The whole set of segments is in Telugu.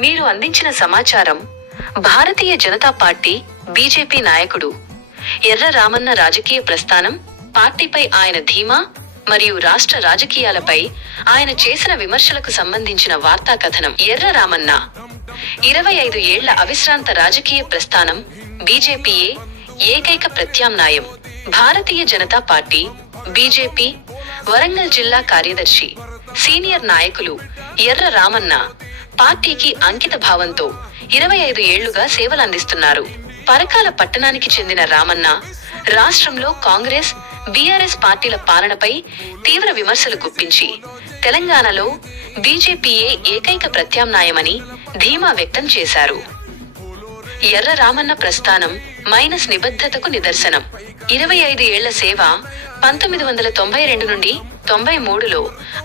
మీరు అందించిన సమాచారం భారతీయ జనతా పార్టీ బీజేపీ నాయకుడు ఎర్ర రామన్న రాజకీయ ప్రస్థానం పార్టీపై ఆయన ధీమా మరియు రాష్ట్ర రాజకీయాలపై ఆయన చేసిన విమర్శలకు సంబంధించిన వార్తా కథనం ఎర్ర రామన్న. ఇరవై ఐదు ఏళ్ళ అవిశ్రాంత రాజకీయ ప్రస్థానం బీజేపీయే ఏకైక ప్రత్యామ్నాయం. భారతీయ జనతా పార్టీ బీజేపీ వరంగల్ జిల్లా కార్యదర్శి సీనియర్ నాయకులు ఎర్ర రామన్న. పార్టీకి అంకిత భావంతో ఇరవై ఐదు ఏళ్ళుగా సేవలందిస్తున్నారు. పరకాల పట్టణానికి చెందిన రామన్న రాష్ట్రంలో కాంగ్రెస్ బీఆర్ఎస్ పార్టీల పాలనపై తీవ్ర విమర్శలు గుప్పించి తెలంగాణలో బీజేపీయే ఏకైక ప్రత్యామ్నాయమని ధీమా వ్యక్తం చేశారు. ఎర్ర రామన్న ప్రస్థానం మైనస్ నిబద్ధతకు నిదర్శనం. ఇరవై ఐదు ఏళ్ళ సేవ పంతొమ్మిది వందల తొంభై రెండు నుండి తొంభై మూడులో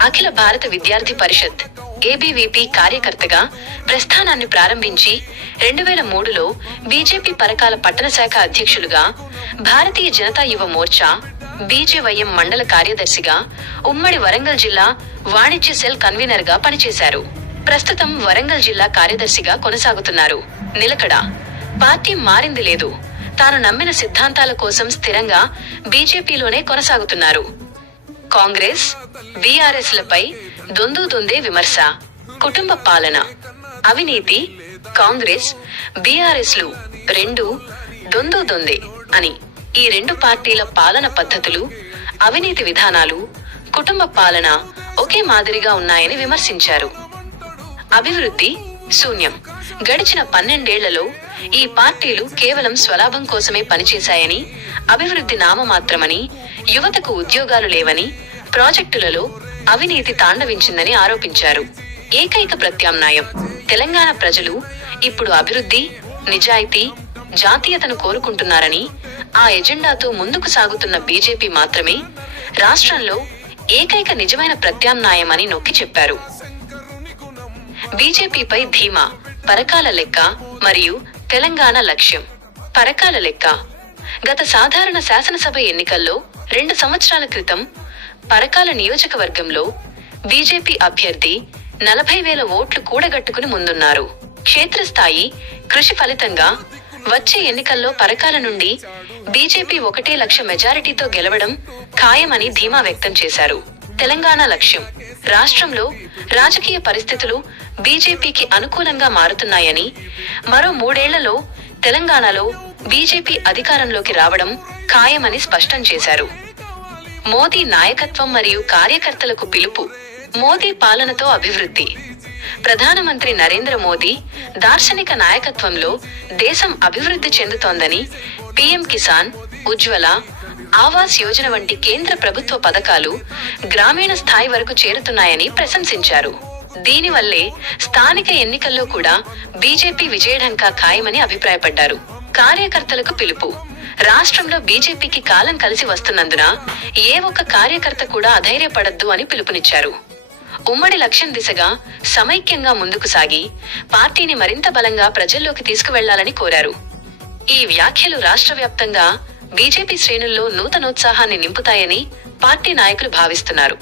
అఖిల భారత విద్యార్థి పరిషత్ ఏబీవీపీ కార్యకర్తగా ప్రస్థానాన్ని ప్రారంభించి రెండు వేల మూడులో బీజేపీ పరకాల పట్టణ శాఖ అధ్యక్షులుగా భారతీయ జనతా యువ మోర్చా బీజేవైఎం మండల కార్యదర్శిగా ఉమ్మడి వరంగల్ జిల్లా వాణిజ్య సెల్ కన్వీనర్గా పనిచేశారు. ప్రస్తుతం వరంగల్ జిల్లా కార్యదర్శిగా కొనసాగుతున్నారు. నిలకడ. పార్టీ మారింది లేదు. తాను నమ్మిన సిద్ధాంతాల కోసం స్థిరంగా బీజేపీలోనే కొనసాగుతున్నారు. కాంగ్రెస్ బీఆర్ఎస్ లపై దొందు దొందే విమర్శ కుటుంబ పాలన అవినీతి కాంగ్రెస్ బీఆర్ఎస్లు రెండు దొందు దొందే అని ఈ రెండు పార్టీల పాలన పద్ధతులు అవినీతి విధానాలు కుటుంబ పాలన ఒకే మాదిరిగా ఉన్నాయని విమర్శించారు. అభివృద్ధి శూన్యం. గడిచిన పన్నెండేళ్ళలో ఈ పార్టీలు కేవలం స్వలాభం కోసమే పనిచేశాయని అభివృద్ధి నామమాత్రమని యువతకు ఉద్యోగాలు లేవని ప్రాజెక్టులలో అవినీతి తాండవించిందని ఆరోపించారు. ఏకైక ప్రత్యామ్నాయం తెలంగాణ ప్రజలు ఇప్పుడు అభివృద్ధి నిజాయితీ జాతీయతను కోరుకుంటున్నారని ఆ ఎజెండాతో ముందుకు సాగుతున్న బీజేపీ మాత్రమే రాష్ట్రంలో ఏకైక నిజమైన ప్రత్యామ్నాయమని నొక్కి చెప్పారు. బీజేపీపై ధీమా పరకాల లెక్క మరియు తెలంగాణ లక్ష్యం. పరకాల లెక్క. గత సాధారణ శాసనసభ ఎన్నికల్లో రెండు సంవత్సరాల క్రితం పరకాల నియోజకవర్గంలో బీజేపీ అభ్యర్థి నలభై వేల ఓట్లు కూడగట్టుకుని ముందున్నారు. క్షేత్రస్థాయి కృషి ఫలితంగా వచ్చే ఎన్నికల్లో పరకాల నుండి బీజేపీ ఒకటే లక్ష మెజారిటీతో గెలవడం ఖాయమని ధీమా వ్యక్తం చేశారు. తెలంగాణ లక్ష్యం రాష్ట్రంలో రాజకీయ పరిస్థితులు బీజేపీకి అనుకూలంగా మారుతున్నాయని మరో మూడేళ్ళలో తెలంగాణలో బీజేపీ అధికారంలోకి రావడం ఖాయమని స్పష్టం చేశారు. మోదీ నాయకత్వం మరియు కార్యకర్తలకు పిలుపు మోదీ పాలనతో అభివృద్ధి. ప్రధానమంత్రి నరేంద్ర మోదీ దార్శనిక నాయకత్వంలో దేశం అభివృద్ధి చెందుతోందని పీఎం కిసాన్ ఉజ్వల ఆవాస్ యోజన వంటి కేంద్ర ప్రభుత్వ పథకాలు గ్రామీణ స్థాయి వరకు చేరుతున్నాయని ప్రశంసించారు. దీనివల్లే స్థానిక ఎన్నికల్లో కూడా బీజేపీ విజయఢంకా ఖాయమని అభిప్రాయపడ్డారు. కార్యకర్తలకు పిలుపు రాష్ట్రంలో బీజేపీకి కాలం కలిసి వస్తున్నందున ఏ ఒక్క కార్యకర్త కూడా అధైర్యపడద్దు అని పిలుపునిచ్చారు. ఉమ్మడి లక్ష్యం దిశగా సమైక్యంగా ముందుకు సాగి పార్టీని మరింత బలంగా ప్రజల్లోకి తీసుకువెళ్ళాలని కోరారు. ఈ వ్యాఖ్యలు రాష్ట్ర వ్యాప్తంగా బీజేపీ శ్రేణుల్లో నూతనోత్సాహాన్ని నింపుతాయని పార్టీ నాయకులు భావిస్తున్నారు.